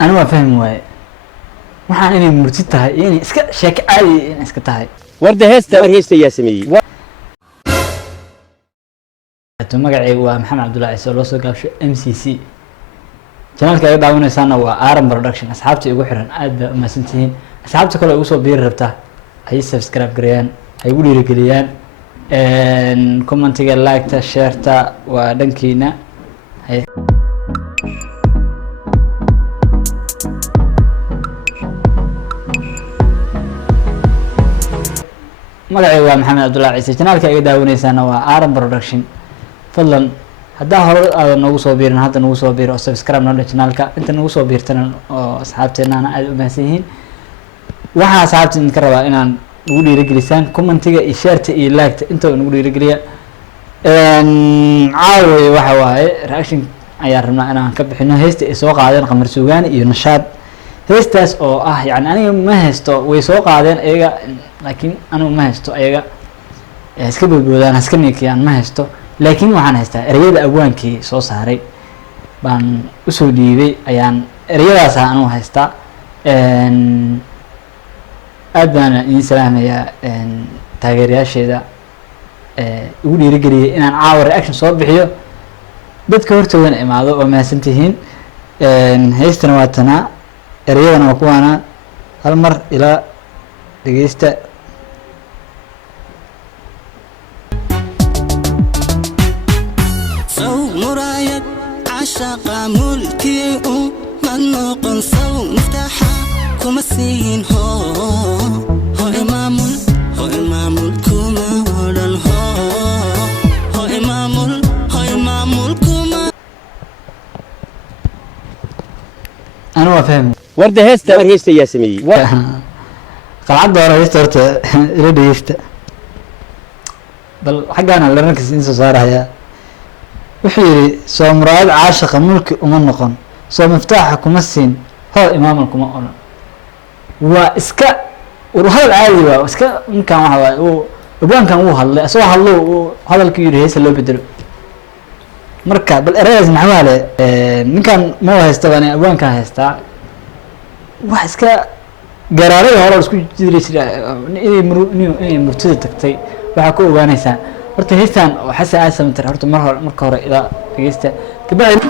أنا ما فاهم واي waxaan inay murti tahay inay iska sheeko caadi in iska tahay warda heesta yaa sameeyay magacaygu waa maxamed cabdullaahi ciise oo loo soo gaabsho MCC channelka ay daawanaysaana waa Aram Production asxaabta igu xiran aad baa u mahadsantihiin asxaabta kale ugu soo biiri rabta ay subscribe gareeyaan ay ugu dhiirigeliyaan commentiga like-ta share-ta waa dhankiina magacaygu waa maxamed cabdullaahi ciise channelka ay daawanaysaana waa Aram Production fadlan haddaa hore aad noogu soo biirin hadda noogu soo biir oo subscribe noo channelka inta noogu soo biirtana oo asxaabteena aad u mahadsan yihiin waxaa asxaabteen ka rabaa inaan ugu dhiirigelisaan commentiga iyo share-ta iyo like-ta inta ugu dhiirigeliya caawi waxa waaye reaction ayaa rabnaa inaan ka bixino heesta ay soo qaadeen qamar suugaani iyo nashaad heestaas oo ah yani aniga ma haysto way soo qaadeen iyaga laakiin aniga ma haysto iyaga iska boodboodaan iska niikiyaan ma haysto laakiin waxaan haystaa ereyada abwaankii soo saaray baan usoo dhiibay ayaan ereyadaas anigu haystaa aad baan idin salaamayaa taageerayaasheeda ugu dhiirigeliyay inaan caawa reaction soo bixiyo dadka hortoodana imaado waa mahadsantihiin heystana waa tanaa ereyadana waa kuwaana hal mar ilaa dhegeysta عشاق ملكي من قنصو مفتاحة كمسين هو إمام الكما ولن هو إمام الكما أنا ما فاهم warda heesta yaa sameeyay qalcad hore heesta horta ila dhegeysta bal xaggaana larankiis in soo saaraya wuxuu yiri soo muraad caashiqa mulki uma noqon soo miftaaxa kuma siin hoo imaaman kuma oran waa iska hal caadi waa iska ninkan waxa waaye uu abwaankan uu hadlay asoo hadlo hadalkii yiri heesa loo bedelo marka bal erayas maxaa le ninkan ma haysta baan abwaankan haystaa wax iska garaarada hore isku jiray inay murtida tagtay waxa ku ogaanaysaa horta heestan oo xasan aad sameeyay horta marka hore ila dhageysta kabacdi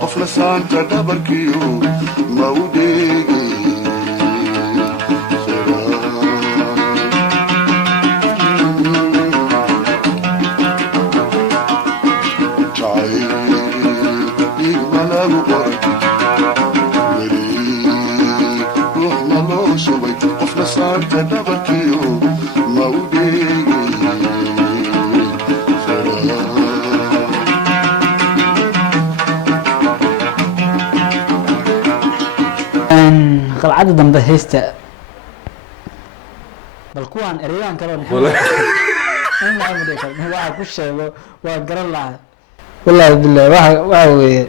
qofla saanta dhabarkiyo ma u dheegi qalcada dambe heesta bal kuwaan ereyaan kale waa ku sheego waa garan lahaa wallahi billahi waa weeye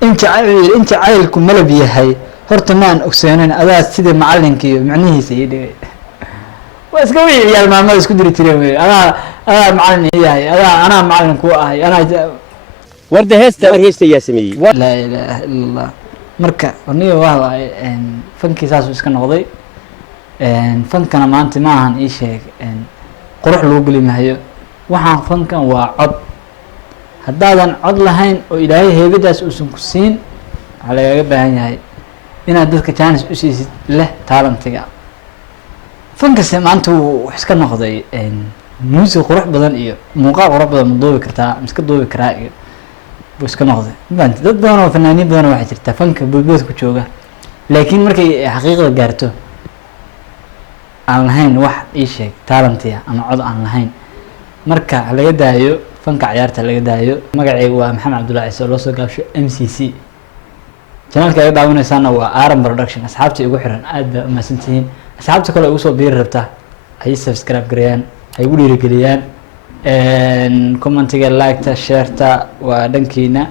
inta caylku malab yahay horta maan ogsoonayn adaa sida macalinka iyo macnihiisa ii dhigay waa iska wixii ciyaal maamada isku diri jireen weeye adaa macalin yahay anaa macalin ku ahay warda heesta yaa sameeyay laa ilaaha illa allah marka aniga waa fankii saas iska noqday fankana maanta ma ahan ii sheeg qurux lagu geli maayo waxaan fankan waa cod haddaadan cod lahayn oo ilaahay heebadaas uusan ku siin waxaa lagaga baahan yahay inaad dadka chance u siisid leh talentiga fankase maanta wuu iska noqday music qurux badan iyo muuqaal qurux badan ma duubi kartaa ma iska duubi karaa iyo buu iska noqday dad badan oo fanaaniin badan waxay jirtaa fanka boodboodka jooga laakiin markay xaqiiqda gaarto aan lahayn wax ii sheeg talentiga ama cod aan lahayn marka laga daayo fanka ciyaarta laga daayo magacaygu waa maxamed cabdullaahi ciise oo loo soo gaabsho MCC channelka ay daawanaysaana waa Aram Production asxaabta igu xiran aad baa u mahadsantihiin asxaabta kale ugu soo biiri rabta ay subscribe gareeyaan ay ugu dhiirigeliyaan commentiga like-ta share-ta waa dhankiina